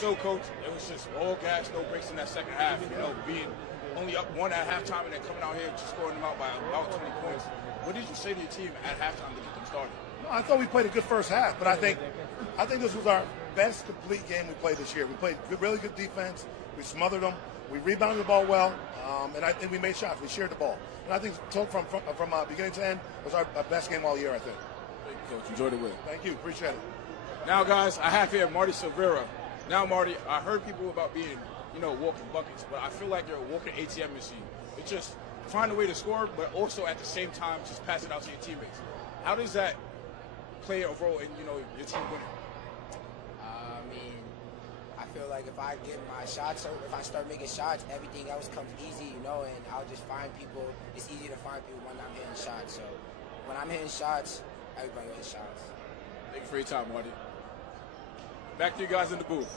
So, Coach, it was just all gas, no brakes in that second half. You know, being only up one at halftime and then coming out here just scoring them out by about 20 points. What did you say to your team at halftime to get them started? No, I thought we played a good first half, but I think this was our best complete game we played this year. We played really good defense. We smothered them. We rebounded the ball well, and I think we made shots. We shared the ball. And I think from beginning to end was our best game all year, I think. Thank you, Coach. Enjoy the win. Thank you. Appreciate it. Now, guys, I have here Marty Silvera. Now, Marty, I heard people about being, walking buckets, but I feel like you're a walking ATM machine. It's just find a way to score, but also at the same time just pass it out to your teammates. How does that play a role in, your team winning? I feel like if I get my shots, or if I start making shots, everything else comes easy, and I'll just find people. It's easy to find people when I'm hitting shots. So when I'm hitting shots, everybody hits shots. Thank you for your time, Marty. Back to you guys in the booth.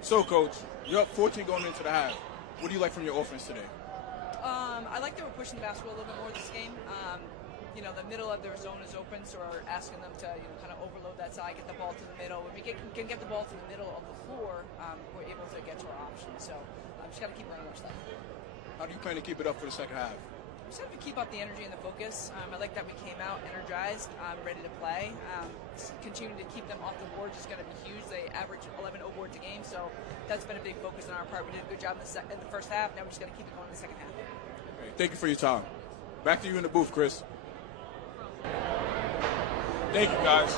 So, Coach, you're up 14 going into the half. What do you like from your offense today? I like that we're pushing the basketball a little bit more this game. The middle of their zone is open, so we're asking them to kind of overload that side, get the ball to the middle. When we can get the ball to the middle of the floor, we're able to get to our options. So I'm just got to keep running our stuff. How do you plan to keep it up for the second half? We just have to keep up the energy and the focus. I like that we came out energized, ready to play. Continuing to keep them off the board is going to be huge. They average 11 O boards a game, so that's been a big focus on our part. We did a good job in the first half. Now we're just going to keep it going in the second half. Okay, thank you for your time. Back to you in the booth, Chris. Thank you, guys.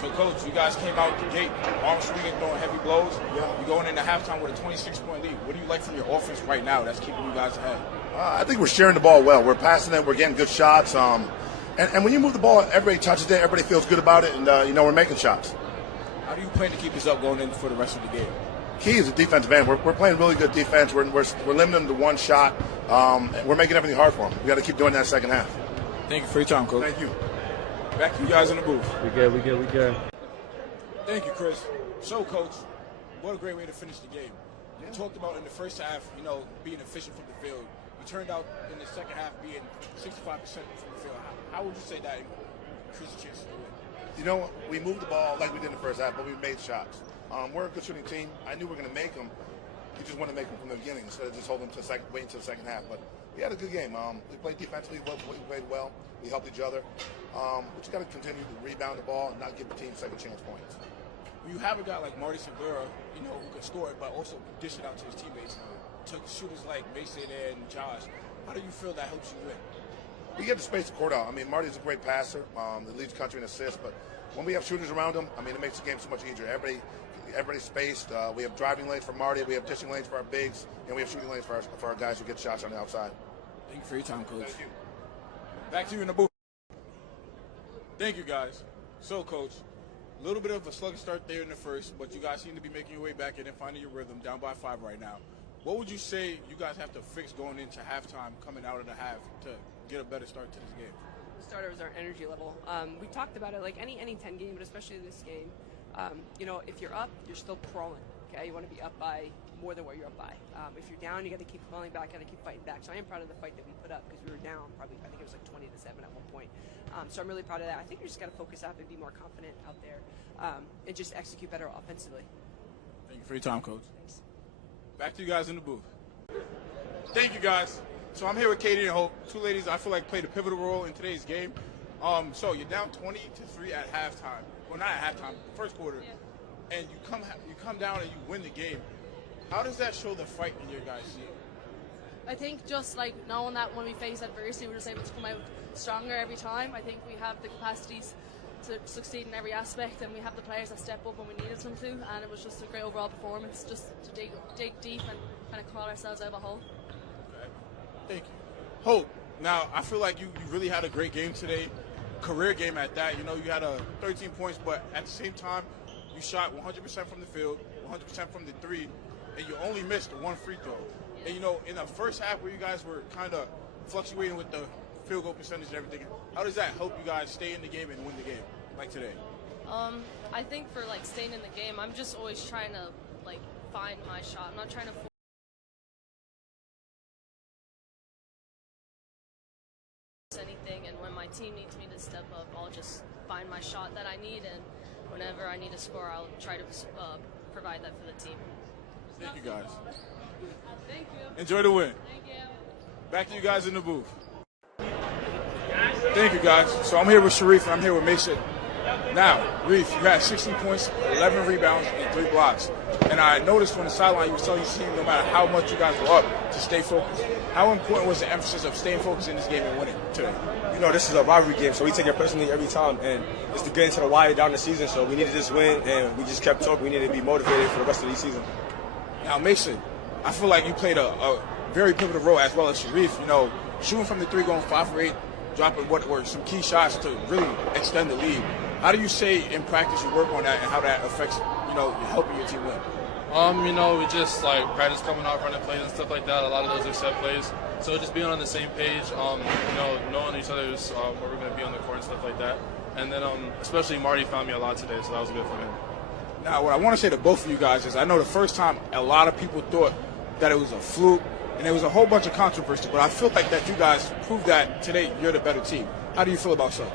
So, Coach, you guys came out the gate, arm swinging, throwing heavy blows. Yeah. You're going into halftime with a 26-point lead. What do you like from your offense right now that's keeping you guys ahead? I think we're sharing the ball well. We're passing it. We're getting good shots. And when you move the ball, everybody touches it. Everybody feels good about it. And, we're making shots. How do you plan to keep this up going in for the rest of the game? Key is the defensive end. We're playing really good defense. We're limiting them to one shot. We're making everything hard for them. We got to keep doing that second half. Thank you for your time, Coach. Thank you. Back to you guys in the booth. We good. Thank you, Chris. So, Coach, what a great way to finish the game. You talked about in the first half, being efficient from the field. You turned out in the second half being 65% from the field. How would you say that increased your chances to win? We moved the ball like we did in the first half, but we made shots. We're a good shooting team. I knew we were going to make them. We just want to make them from the beginning instead of just holding them waiting until the second half. But we had a good game. We played defensively. We played well. We helped each other. We just got to continue to rebound the ball and not give the team second chance points. When you have a guy like Marty Silvera, who can score it, but also dish it out to his teammates, to shooters like Mason and Josh, how do you feel that helps you win? We get to space the court out. Marty's a great passer. He leads country in assists, but when we have shooters around him, it makes the game so much easier. Everybody's spaced. We have driving lanes for Marty. We have dishing lanes for our bigs, and we have shooting lanes for our guys who get shots on the outside. Thank you for your time, Coach. Thank you. Back to you in the booth. Thank you, guys. So, Coach, a little bit of a sluggish start there in the first, but you guys seem to be making your way back in and finding your rhythm, down by 5 right now. What would you say you guys have to fix going into halftime, coming out of the half, to get a better start to this game? Starter was our energy level. We talked about it like any 10 game, but especially this game. If you're up, you're still crawling. Okay, you want to be up by more than what you're up by. If you're down, you got to keep falling back, got to keep fighting back. So I am proud of the fight that we put up because we were down probably, I think it was like 20-7 at one point. So I'm really proud of that. I think we just got to focus up and be more confident out there and just execute better offensively. Thank you for your time, Coach. Thanks. Back to you guys in the booth. Thank you, guys. So I'm here with Katie and Hope, two ladies I feel like played a pivotal role in today's game. So you're down 20-3 at halftime. Well, not at halftime, first quarter. Yeah. And you come down and you win the game. How does that show the fight in your guys' team? I think just like knowing that when we face adversity, we're just able to come out stronger every time. I think we have the capacities to succeed in every aspect, and we have the players that step up when we needed them to, and it was just a great overall performance, just to dig deep and kind of crawl ourselves out of a hole. Okay. Thank you. Hope, now I feel like you really had a great game today, career game at that. You had 13 points, but at the same time, you shot 100% from the field, 100% from the three, and you only missed one free throw. And, in the first half where you guys were kind of fluctuating with the field goal percentage and everything, how does that help you guys stay in the game and win the game, like today? I think for, staying in the game, I'm just always trying to, find my shot. I'm not trying to force anything, and when my team needs me to step up, I'll just find my shot that I need, and whenever I need to score, I'll try to provide that for the team. Thank you, guys. Thank you. Enjoy the win. Thank you. Back to you guys in the booth. Thank you, guys. So I'm here with Sharif, and I'm here with Mason. Now, Reef, you had 16 points, 11 rebounds, and 3 blocks. And I noticed on the sideline you were telling your team no matter how much you guys were up to stay focused. How important was the emphasis of staying focused in this game and winning today? You know, this is a rivalry game, so we take it personally every time. And it's to get into the wire down the season, so we needed this win, and we just kept talking. We needed to be motivated for the rest of the season. Now, Mason, I feel like you played a very pivotal role as well as Sharif. You know, shooting from the 3, going 5 for 8, dropping what were some key shots to really extend the lead. How do you say in practice you work on that and how that affects, helping your team win? We just like practice coming out, running plays and stuff like that. A lot of those are set plays. So just being on the same page, knowing each other's where we're going to be on the court and stuff like that. And then especially Marty found me a lot today, so that was good for him. Now, what I want to say to both of you guys is I know the first time a lot of people thought that it was a fluke and there was a whole bunch of controversy, but I feel like that you guys proved that today you're the better team. How do you feel about such?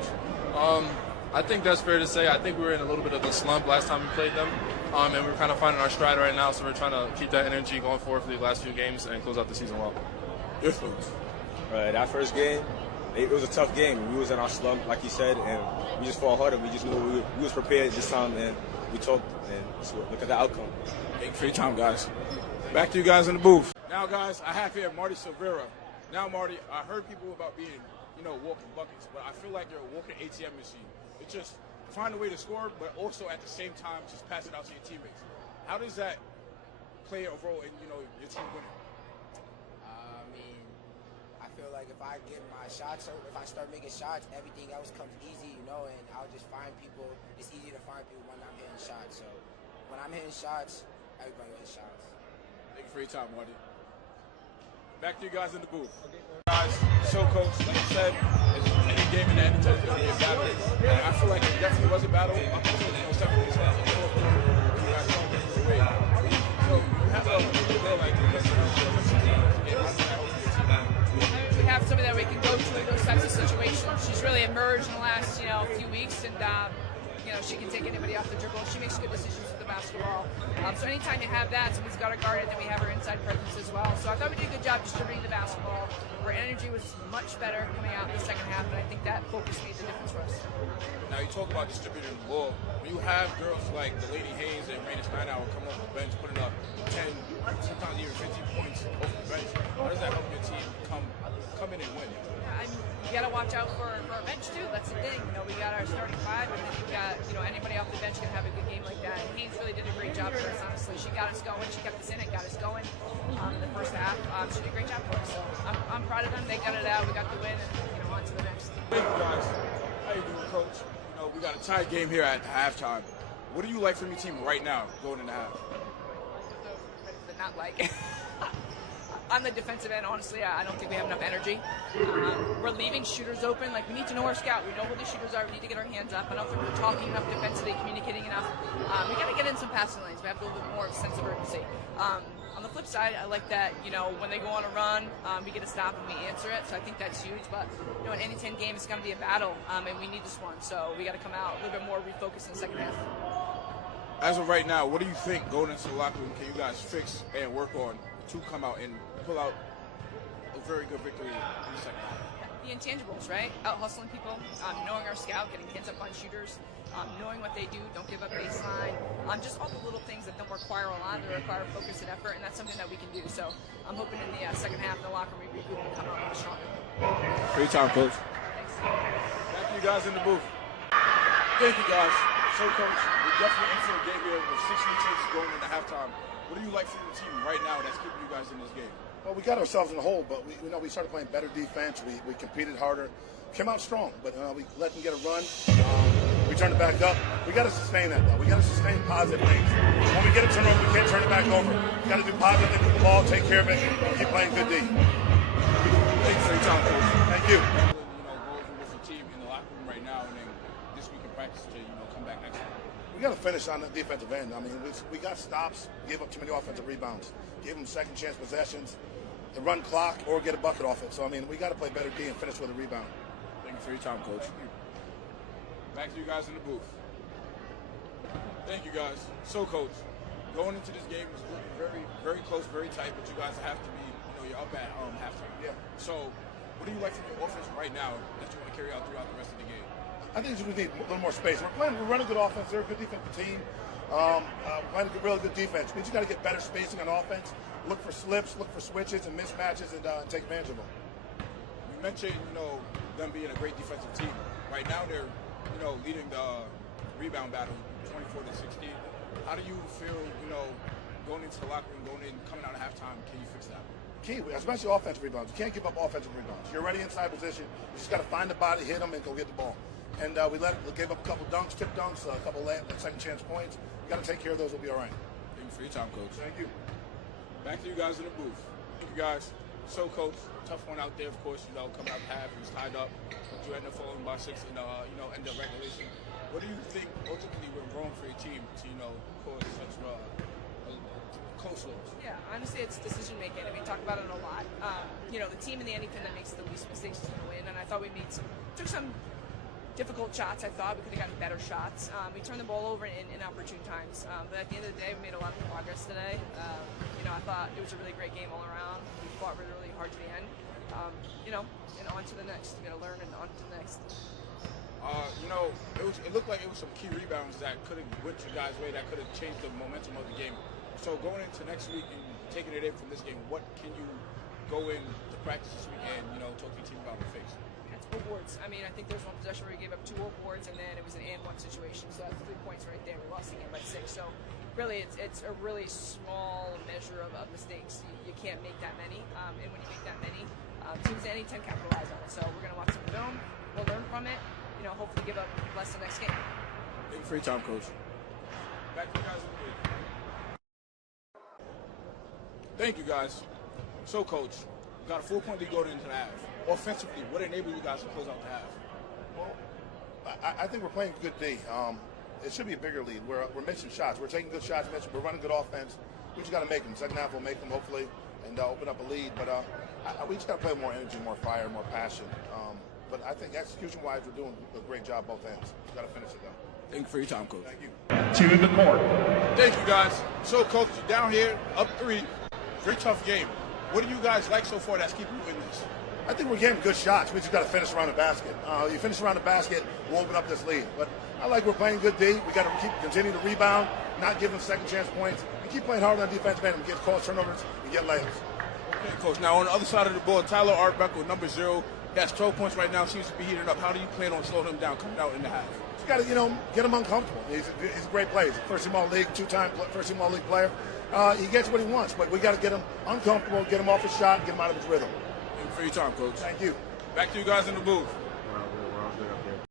I think that's fair to say. I think we were in a little bit of a slump last time we played them, and we're kind of finding our stride right now, so we're trying to keep that energy going forward for the last few games and close out the season well. Your thoughts? That first game, it was a tough game. We was in our slump, like you said, and we just fought harder. We just knew we was prepared this time, and we talked, and so look at the outcome. Thank you for your time, guys. Back to you guys in the booth. Now, guys, I have here Marty Silvera. Now, Marty, I heard people about being, walking buckets, but I feel like you're a walking ATM machine. It's just find a way to score, but also at the same time just pass it out to your teammates. How does that play a role in, your team winning? I feel like if I get my shots, or if I start making shots, everything else comes easy, and I'll just find people. It's easy to find people when I'm hitting shots. So when I'm hitting shots, everybody hits shots. Thank you for your time, Marty. Back to you guys in the booth. Guys, so coach, like you said, it's any game in the end, it's going to be a battle. And I feel like it definitely was a battle up until several weeks ago. You guys don't get the way. So you have a feel like We have somebody that we can go to in those types of situations. She's really emerged in the last, few weeks, and she can take anybody off the dribble. She makes good decisions with the basketball. So anytime you have that, someone's got to guard it, then we have her inside presence as well. So I thought we did a good job distributing the basketball. Our energy was much better coming out in the second half, and I think that focus made the difference for us. Now you talk about distributing the ball. When you have girls like the Lady Hayes and Raina Steinauer coming off the bench, putting up 10, sometimes even 15 points off the bench, how does that help your team come in and win? You got to watch out for our bench too. That's the thing. We got our starting 5, and then you got anybody off the bench can have a good game like that. And Hayes really did a great job for us. Honestly, she got us going. She kept us in it, got us going. The first half, she did a great job for us. So I'm proud of them. They got it out. We got the win, and on to the next. Thank you guys. How you doing, Coach? We got a tied game here at halftime. What do you like from your team right now going into half? Not like. On the defensive end, honestly, I don't think we have enough energy. We're leaving shooters open. Like, we need to know our scout. We know who the shooters are. We need to get our hands up. I don't think we're talking enough defensively, communicating enough. We got to get in some passing lanes. We have a little bit more of a sense of urgency. On the flip side, I like that, when they go on a run, we get a stop and we answer it. So I think that's huge. But, in any 10 game, it's going to be a battle, and we need this one. So we got to come out a little bit more refocused in the second half. As of right now, what do you think going into the locker room can you guys fix and work on to come out and pull out a very good victory in the second half? The intangibles, right? Out hustling people, knowing our scout, getting hands up on shooters, knowing what they do, don't give up baseline, just all the little things that don't require a lot, they require focus and effort, and that's something that we can do. So I'm hoping in the second half, in the locker room, we regroup and come out much stronger. Great time, Coach. Thanks. Back to you guys in the booth. Thank you, guys. So, Coach, we're definitely in for a game here with 16 takes going into halftime. What do you like from your team right now that's keeping you guys in this game? Well, we got ourselves in the hole, but we started playing better defense. We competed harder, came out strong, but we let them get a run. We turned it back up. We got to sustain that, though. We got to sustain positive things. When we get a turnover, we can't turn it back over. We got to do positive things with the ball, take care of it, and keep playing good D. Thanks for your time, Coach. Thank you. Go over with your team in the locker room right now, and then this week in practice to come back next week. We got to finish on the defensive end. I mean, we got stops, gave up too many offensive rebounds, gave them second chance possessions, the run clock, or get a bucket off it. So, I mean, we got to play better D and finish with a rebound. Thank you for your time, Coach. Back to you guys in the booth. Thank you, guys. So, Coach, going into this game is looking very, very close, very tight, but you guys have to be, you're up at halftime. Yeah. So, what do you like from your offense right now that you want to carry out throughout the rest of the game? I think we need a little more space. We're running good offense. They're a good defensive team. Playing a really good defense. We just got to get better spacing on offense. Look for slips, look for switches and mismatches, and take advantage of them. You mentioned, them being a great defensive team. Right now, they're, leading the rebound battle, 24-16. How do you feel, going into the locker room, coming out of halftime? Can you fix that? Key, especially offensive rebounds. You can't give up offensive rebounds. You're already inside position. You just got to find the body, hit them, and go get the ball. And we gave up a couple dunks, tip dunks, a couple second chance points. You got to take care of those. We'll be all right. Thank you for your time, Coach. Thank you. Back to you guys in the booth. Thank you, guys. So, Coach, tough one out there, of course. Coming out half, it was tied up, but you ended up falling by 6 in end of regulation. What do you think ultimately went wrong for your team to cause such close loss? Yeah, honestly, it's decision making. I mean, we talk about it a lot. The team in the anything that makes the least mistakes is going to win, and I thought we took some difficult shots. I thought we could have gotten better shots. We turned the ball over in opportune times, but at the end of the day, we made a lot of progress today. I thought it was a really great game all around. We fought really, really hard to the end. And on to the next. We got to learn and on to the next. It looked like it was some key rebounds that could have went your guys' way, that could have changed the momentum of the game. So going into next week and taking it in from this game, what can you go in to practice this week and talk to your team about the fix? That's awards. I mean, I think there's one possession where we gave up 2 awards, and then it was an and 1 situation. So that's 3 points right there. We lost the game by 6. So really, it's a really small measure of mistakes. You can't make that many, and when you make that many, teams in any 10 capitalize on it. So we're going to watch some film. We'll learn from it. Hopefully give up less the next game. Thank you for your time, Coach. Back to you guys in the booth. Thank you, guys. So, Coach, you got a 4-point lead going into the half. Offensively, what enabled you guys to close out the half? Well, I think we're playing good D. It should be a bigger lead. We're missing shots. We're taking good shots. We're running good offense. We just got to make them. Second half, we'll make them, hopefully, and open up a lead. But we just got to play with more energy, more fire, more passion. But I think execution-wise, we're doing a great job both ends. We've got to finish it, though. Thank you for your time, Coach. Thank you. To the court. Thank you, guys. So, Coach, you're down here, up 3. Very tough game. What do you guys like so far that's keeping you in this? I think we're getting good shots. We just got to finish around the basket. You finish around the basket, we'll open up this lead. But I like we're playing good D. We got to continue to rebound, not give them second chance points, and keep playing hard on defense, man, and get cause turnovers and get layups. Okay, Coach. Now, on the other side of the ball, Tyler Arbeckle, number 0, he has 12 points right now, seems to be heating up. How do you plan on slowing him down coming out in the half? Just got to, get him uncomfortable. He's a great player. He's a first-team All-League, 2-time first-team All-League player. He gets what he wants, but we got to get him uncomfortable, get him off his shot, get him out of his rhythm. Thank you for your time, Coach. Thank you. Back to you guys in the booth.